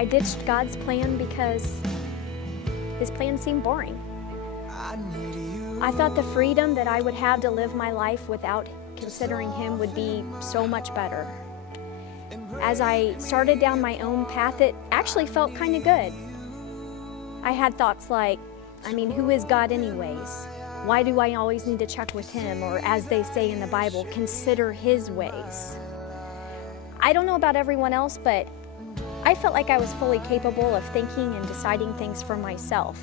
I ditched God's plan because His plan seemed boring. I thought the freedom that I would have to live my life without considering Him would be so much better. As I started down my own path, it actually felt kind of good. I had thoughts like, who is God anyways? Why do I always need to check with Him? Or as they say in the Bible, consider His ways. I don't know about everyone else, but I felt like I was fully capable of thinking and deciding things for myself.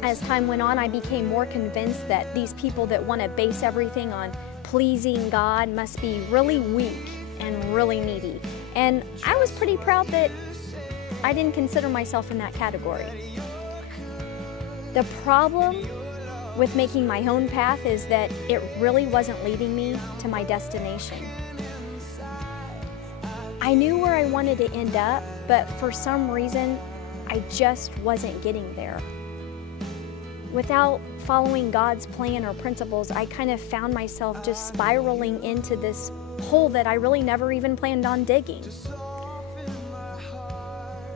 As time went on, I became more convinced that these people that want to base everything on pleasing God must be really weak and really needy. And I was pretty proud that I didn't consider myself in that category. The problem with making my own path is that it really wasn't leading me to my destination. I knew where I wanted to end up, but for some reason, I just wasn't getting there. Without following God's plan or principles, I kind of found myself just spiraling into this hole that I really never even planned on digging.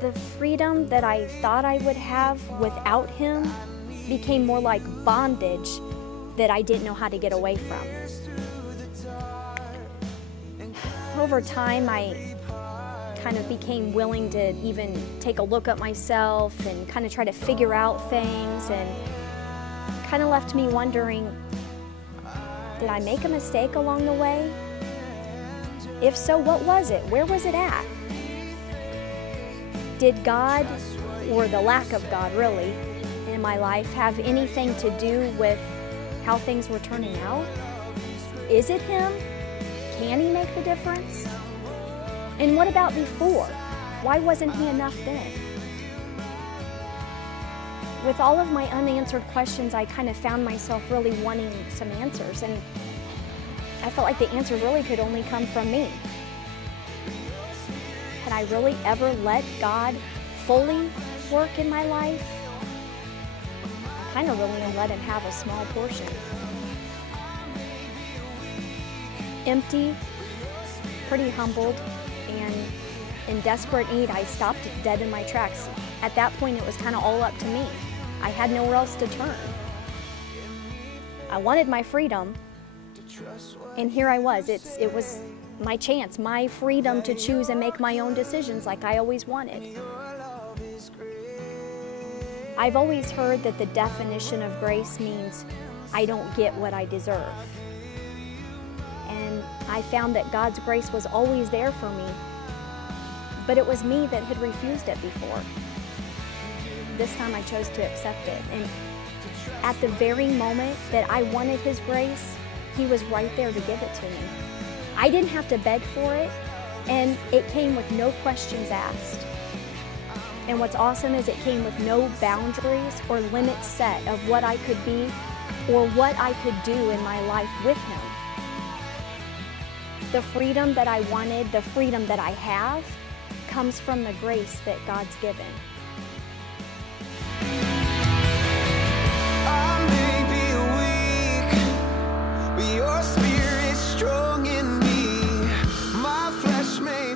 The freedom that I thought I would have without Him became more like bondage that I didn't know how to get away from. Over time, I kind of became willing to even take a look at myself and kind of try to figure out things, and kind of left me wondering, did I make a mistake along the way? If so, what was it? Where was it at? Did God, or the lack of God really, in my life have anything to do with how things were turning out? Is it Him? Can He make the difference? And what about before? Why wasn't He enough then? With all of my unanswered questions, I kind of found myself really wanting some answers, and I felt like the answer really could only come from me. Had I really ever let God fully work in my life? I kind of really let Him have a small portion. Empty, pretty humbled, and in desperate need, I stopped dead in my tracks. At that point, it was kind of all up to me. I had nowhere else to turn. I wanted my freedom, and here I was. It was my chance, my freedom to choose and make my own decisions like I always wanted. I've always heard that the definition of grace means I don't get what I deserve. And I found that God's grace was always there for me, but it was me that had refused it before. This time I chose to accept it, and at the very moment that I wanted His grace, He was right there to give it to me. I didn't have to beg for it, and it came with no questions asked. And what's awesome is it came with no boundaries or limits set of what I could be or what I could do in my life with Him. The freedom that I wanted, the freedom that I have, comes from the grace that God's given. Your spirit's strong in me, my flesh may